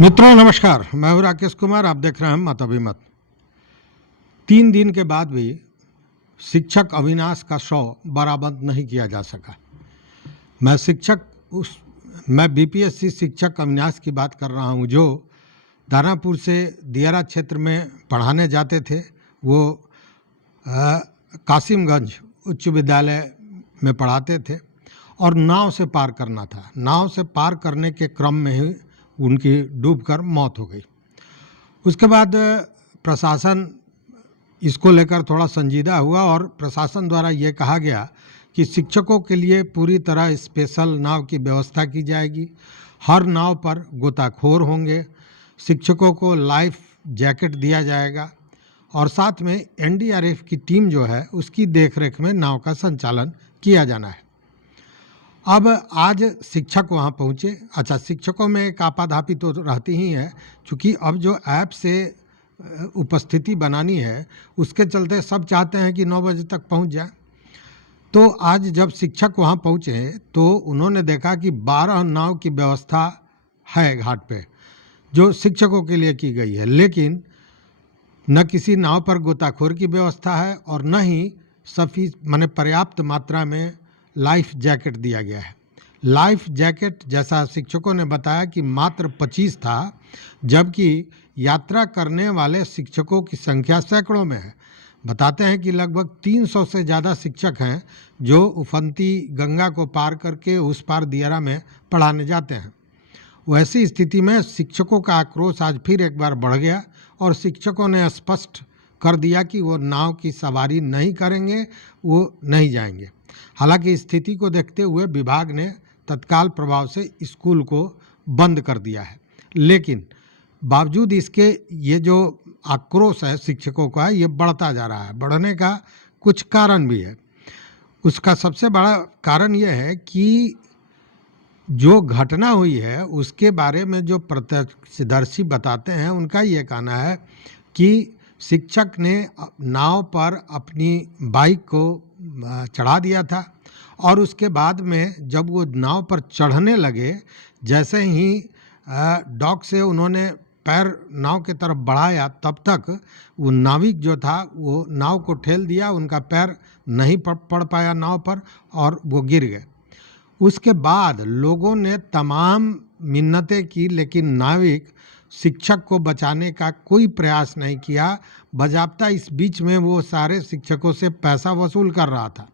मित्रों नमस्कार, मैं हूं राकेश कुमार। आप देख रहे हैं मत अभिमत। 3 दिन के बाद भी शिक्षक अविनाश का शव बरामद नहीं किया जा सका। मैं बीपीएससी शिक्षक अविनाश की बात कर रहा हूं, जो दानापुर से दियारा क्षेत्र में पढ़ाने जाते थे। वो कासिमगंज उच्च विद्यालय में पढ़ाते थे और नाव से पार करना था। नाव से पार करने के क्रम में ही उनकी डूबकर मौत हो गई। उसके बाद प्रशासन इसको लेकर थोड़ा संजीदा हुआ और प्रशासन द्वारा ये कहा गया कि शिक्षकों के लिए पूरी तरह स्पेशल नाव की व्यवस्था की जाएगी। हर नाव पर गोताखोर होंगे, शिक्षकों को लाइफ जैकेट दिया जाएगा और साथ में एनडीआरएफ की टीम जो है उसकी देखरेख में नाव का संचालन किया जाना है। अब आज शिक्षक वहाँ पहुँचे। अच्छा, शिक्षकों में एक आपाधापी तो रहती ही है, क्योंकि अब जो ऐप से उपस्थिति बनानी है उसके चलते सब चाहते हैं कि 9 बजे तक पहुँच जाए। तो आज जब शिक्षक वहाँ पहुँचे तो उन्होंने देखा कि 12 नाव की व्यवस्था है घाट पे, जो शिक्षकों के लिए की गई है, लेकिन न किसी नाव पर गोताखोर की व्यवस्था है और न ही पर्याप्त मात्रा में लाइफ जैकेट दिया गया है। लाइफ जैकेट, जैसा शिक्षकों ने बताया, कि मात्र 25 था, जबकि यात्रा करने वाले शिक्षकों की संख्या सैकड़ों में है। बताते हैं कि लगभग 300 से ज़्यादा शिक्षक हैं जो उफनती गंगा को पार करके उस पार दियारा में पढ़ाने जाते हैं। वैसी स्थिति में शिक्षकों का आक्रोश आज फिर एक बार बढ़ गया और शिक्षकों ने स्पष्ट कर दिया कि वो नाव की सवारी नहीं करेंगे, वो नहीं जाएंगे। हालांकि स्थिति को देखते हुए विभाग ने तत्काल प्रभाव से स्कूल को बंद कर दिया है, लेकिन बावजूद इसके ये जो आक्रोश है शिक्षकों का, ये बढ़ता जा रहा है। बढ़ने का कुछ कारण भी है। उसका सबसे बड़ा कारण ये है कि जो घटना हुई है उसके बारे में जो प्रत्यक्षदर्शी बताते हैं, उनका ये कहना है कि शिक्षक ने नाव पर अपनी बाइक को चढ़ा दिया था और उसके बाद में जब वो नाव पर चढ़ने लगे, जैसे ही डॉक से उन्होंने पैर नाव की तरफ बढ़ाया, तब तक वो नाविक जो था वो नाव को ठेल दिया। उनका पैर नहीं पड़ पाया नाव पर और वो गिर गए। उसके बाद लोगों ने तमाम मिन्नतें की, लेकिन नाविक शिक्षक को बचाने का कोई प्रयास नहीं किया। बजाबता इस बीच में वो सारे शिक्षकों से पैसा वसूल कर रहा था,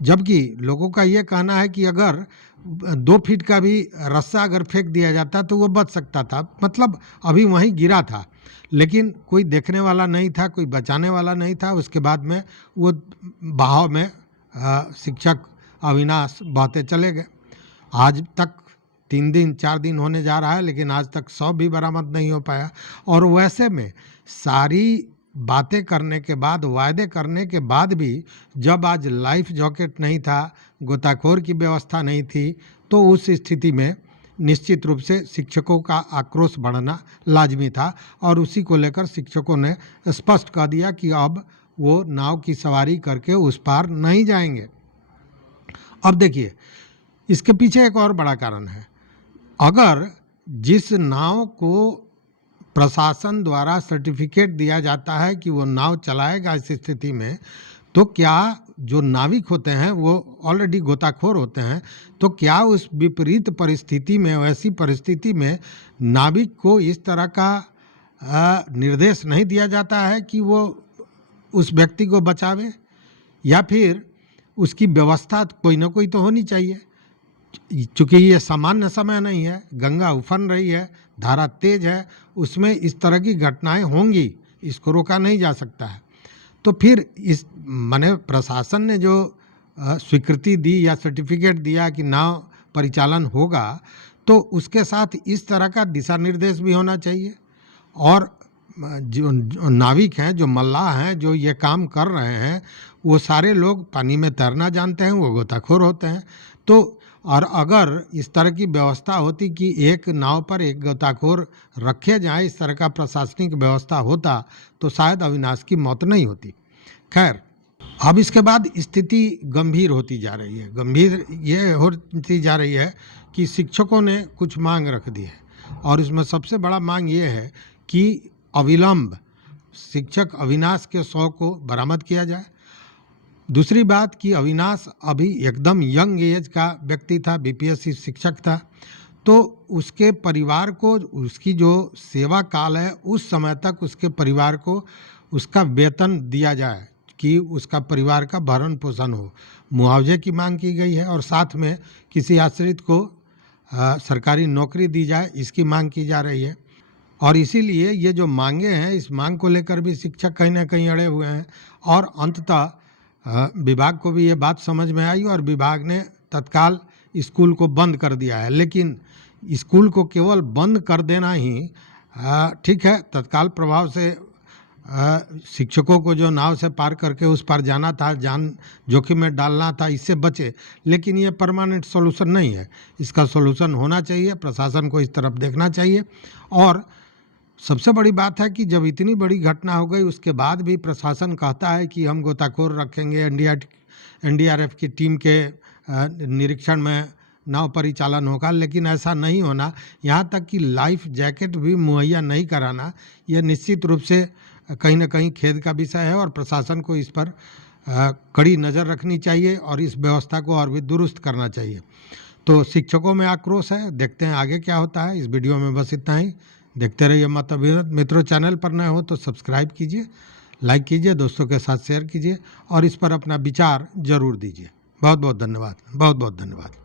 जबकि लोगों का ये कहना है कि अगर 2 फीट का भी रस्सा अगर फेंक दिया जाता तो वो बच सकता था। मतलब अभी वहीं गिरा था, लेकिन कोई देखने वाला नहीं था, कोई बचाने वाला नहीं था। उसके बाद में वो बहाव में शिक्षक अविनाश बहते चले गए। आज तक 3 दिन 4 दिन होने जा रहा है, लेकिन आज तक शव भी बरामद नहीं हो पाया। और वैसे में सारी बातें करने के बाद, वायदे करने के बाद भी जब आज लाइफ जैकेट नहीं था, गोताखोर की व्यवस्था नहीं थी, तो उस स्थिति में निश्चित रूप से शिक्षकों का आक्रोश बढ़ना लाजमी था और उसी को लेकर शिक्षकों ने स्पष्ट कह दिया कि अब वो नाव की सवारी करके उस पार नहीं जाएंगे। अब देखिए, इसके पीछे एक और बड़ा कारण है। अगर जिस नाव को प्रशासन द्वारा सर्टिफिकेट दिया जाता है कि वो नाव चलाएगा इस स्थिति में, तो क्या जो नाविक होते हैं वो ऑलरेडी गोताखोर होते हैं, तो क्या उस विपरीत परिस्थिति में, वैसी परिस्थिति में नाविक को इस तरह का निर्देश नहीं दिया जाता है कि वो उस व्यक्ति को बचावे, या फिर उसकी व्यवस्था कोई ना कोई तो होनी चाहिए। चूँकि ये सामान्य समय नहीं है, गंगा उफन रही है, धारा तेज है, उसमें इस तरह की घटनाएं होंगी, इसको रोका नहीं जा सकता है। तो फिर इस प्रशासन ने जो स्वीकृति दी या सर्टिफिकेट दिया कि नाव परिचालन होगा, तो उसके साथ इस तरह का दिशा निर्देश भी होना चाहिए। और जो नाविक हैं, जो मल्लाह हैं, जो ये काम कर रहे हैं, वो सारे लोग पानी में तैरना जानते हैं, वो गोताखोर होते हैं। तो और अगर इस तरह की व्यवस्था होती कि एक नाव पर एक गोताखोर रखे जाए, इस तरह का प्रशासनिक व्यवस्था होता, तो शायद अविनाश की मौत नहीं होती। खैर, अब इसके बाद स्थिति गंभीर होती जा रही है। गंभीर ये होती जा रही है कि शिक्षकों ने कुछ मांग रख दी है और इसमें सबसे बड़ा मांग ये है कि अविलंब शिक्षक अविनाश के शव को बरामद किया जाए। दूसरी बात कि अविनाश अभी एकदम यंग एज का व्यक्ति था, बीपीएससी शिक्षक था, तो उसके परिवार को उसकी जो सेवा काल है उस समय तक उसके परिवार को उसका वेतन दिया जाए कि उसका परिवार का भरण पोषण हो। मुआवजे की मांग की गई है और साथ में किसी आश्रित को सरकारी नौकरी दी जाए, इसकी मांग की जा रही है। और इसीलिए ये जो मांगे हैं, इस मांग को लेकर भी शिक्षक कहीं ना कहीं अड़े हुए हैं और अंततः विभाग को भी ये बात समझ में आई और विभाग ने तत्काल स्कूल को बंद कर दिया है। लेकिन स्कूल को केवल बंद कर देना ही ठीक है, तत्काल प्रभाव से शिक्षकों को जो नाव से पार करके उस पार जाना था, जान जोखिम में डालना था, इससे बचे, लेकिन ये परमानेंट सॉल्यूशन नहीं है। इसका सॉल्यूशन होना चाहिए, प्रशासन को इस तरफ देखना चाहिए। और सबसे बड़ी बात है कि जब इतनी बड़ी घटना हो गई उसके बाद भी प्रशासन कहता है कि हम गोताखोर रखेंगे, एनडीआरएफ की टीम के निरीक्षण में नाव परिचालन होगा, लेकिन ऐसा नहीं होना। यहाँ तक कि लाइफ जैकेट भी मुहैया नहीं कराना, यह निश्चित रूप से कहीं ना कहीं खेद का विषय है और प्रशासन को इस पर कड़ी नज़र रखनी चाहिए और इस व्यवस्था को और भी दुरुस्त करना चाहिए। तो शिक्षकों में आक्रोश है, देखते हैं आगे क्या होता है। इस वीडियो में बस इतना ही। देखते रहिए मतभेद मित्रों। चैनल पर नए हो तो सब्सक्राइब कीजिए, लाइक कीजिए, दोस्तों के साथ शेयर कीजिए और इस पर अपना विचार जरूर दीजिए। बहुत बहुत धन्यवाद, बहुत बहुत धन्यवाद।